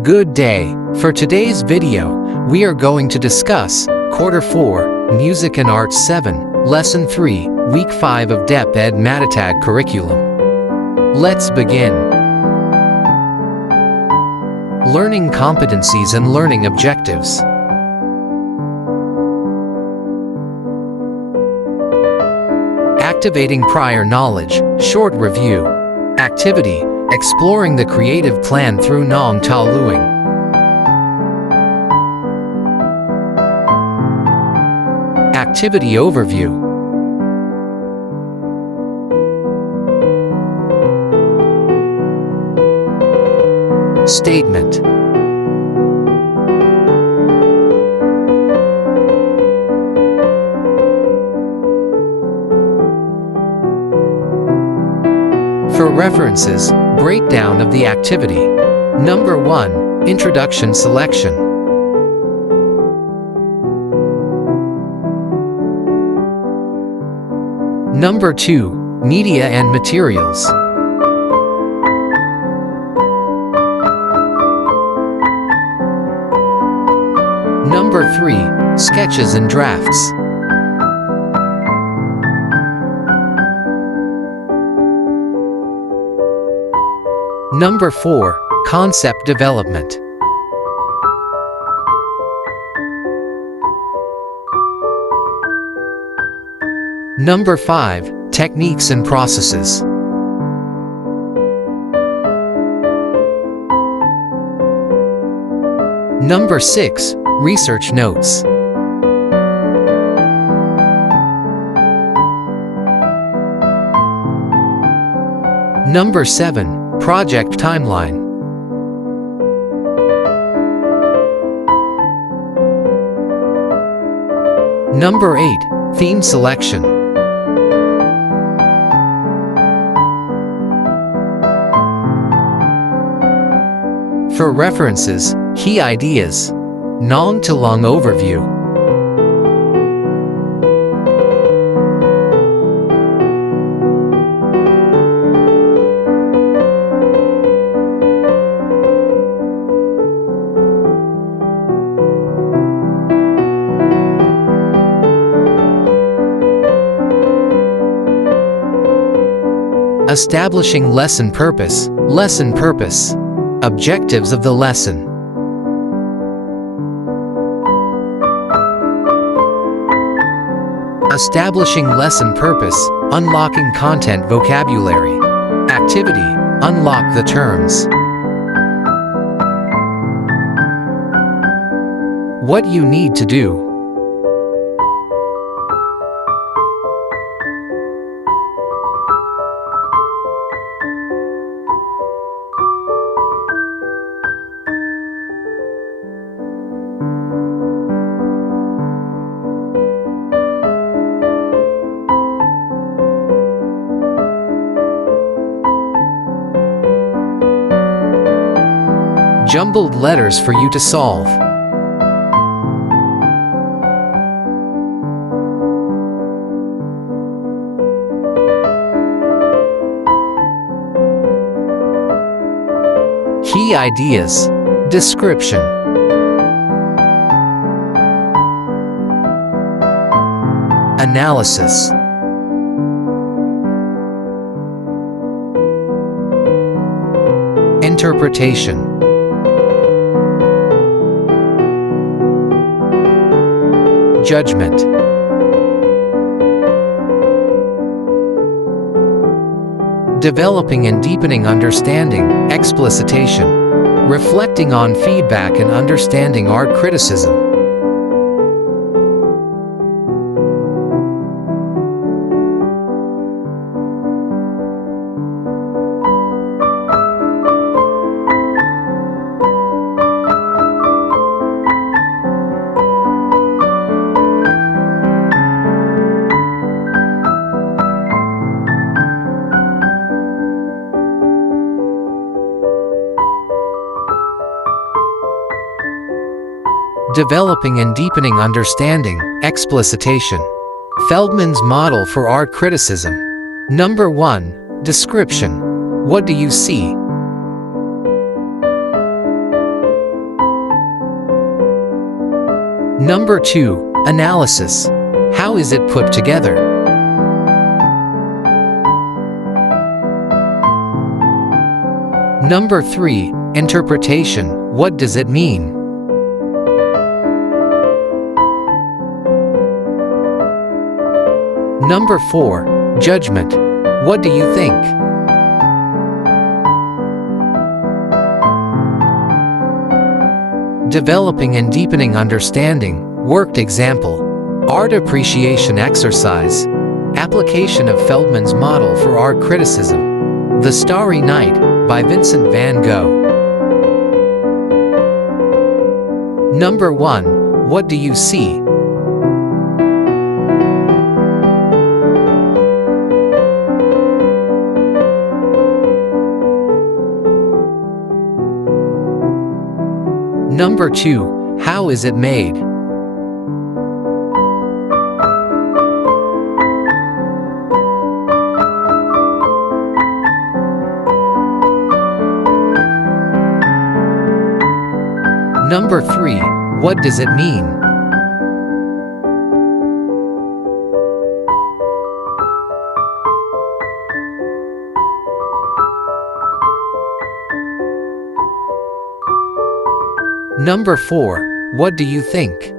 Good day. For today's video, we are going to discuss Quarter 4, Music and Arts 7, Lesson 3, Week 5 of Deped Matatag curriculum. Let's begin. Learning competencies and learning objectives. Activating prior knowledge, short review. Activity, exploring the creative plan through Talung. Activity overview. Statement. For references, breakdown of the activity. Number 1, Introduction Selection. Number 2, Media and Materials. Number 3, Sketches and Drafts. Number 4, Concept Development. Number 5, Techniques and Processes. Number 6, Research Notes. Number 7, Project Timeline. Number 8, Theme Selection. For references, key ideas. Talung overview. Establishing lesson purpose. Lesson purpose. Objectives of the lesson. Establishing lesson purpose. Unlocking content vocabulary. Activity. Unlock the terms. What you need to do. Jumbled letters for you to solve. Key ideas. Description. Analysis. Interpretation. Judgment. Developing and deepening understanding, explicitation. Reflecting on feedback and understanding art criticism. Developing and deepening understanding, explicitation. Feldman's model for art criticism. Number 1, description. What do you see? Number 2. Analysis. How is it put together? Number 3. Interpretation. What does it mean? Number 4. Judgment. What do you think? Developing and deepening understanding. Worked example. Art appreciation exercise. Application of Feldman's model for art criticism. The Starry Night by Vincent van Gogh. Number 1. What do you see? Number 2. How is it made? Number 3. What does it mean? Number 4. What do you think?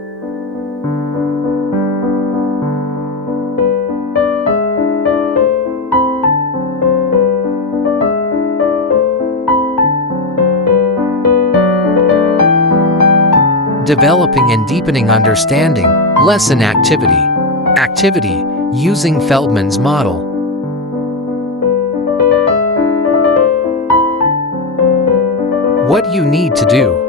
Developing and deepening understanding. Lesson activity. Activity, using Feldman's model. What you need to do.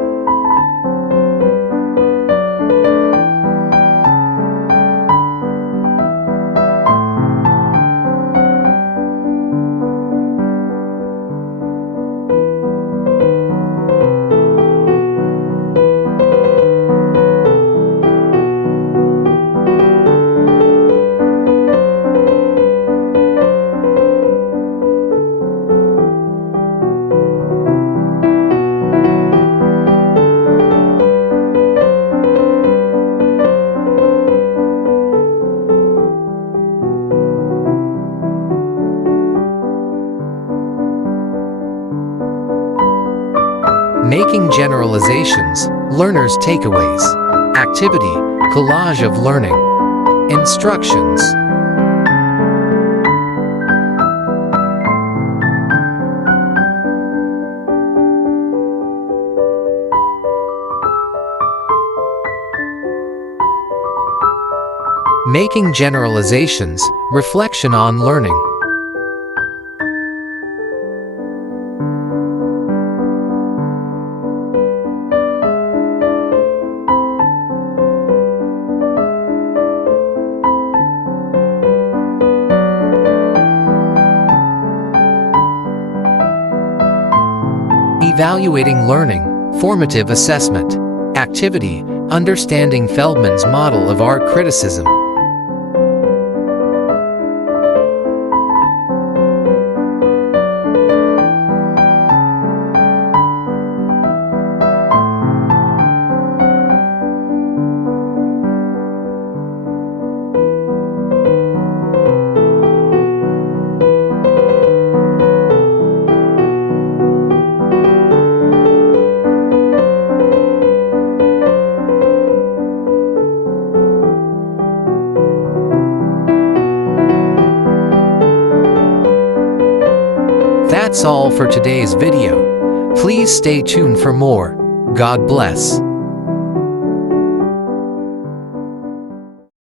Making generalizations, learner's takeaways. Activity, collage of learning. Instructions. Making generalizations, reflection on learning. Evaluating learning, formative assessment. Activity, understanding Feldman's model of art criticism. That's all for today's video. Please stay tuned for more. God bless.